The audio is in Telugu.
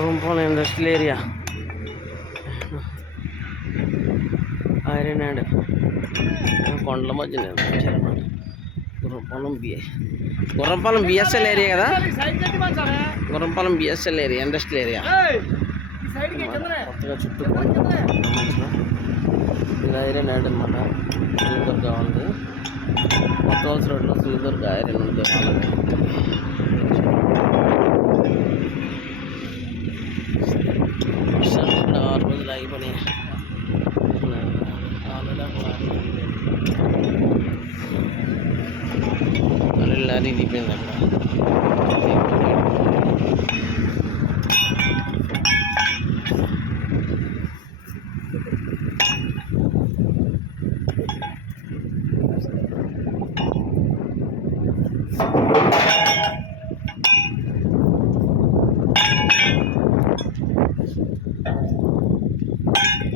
Gurrampalem industrial area, iron and కొండల మధ్య నిర్మించారన్నమాట. గుర్రంపాలెం బిఎస్ఎల్ ఏరియా కదా, Gurrampalem BSL area industrial area. కొత్తగా చుట్టూ ఇది ఐరన్ యాడ్ అనమాట. శ్రీదుర్గ ఉంది, కొత్త హౌస్ రోడ్లో శ్రీదుర్గ ఐరన్ ఉంది వాళ్ళది. ఇక్కడ 6 రోజులు ఆగిపోయినాయి. లారీ దిగిపోయింది అక్కడ.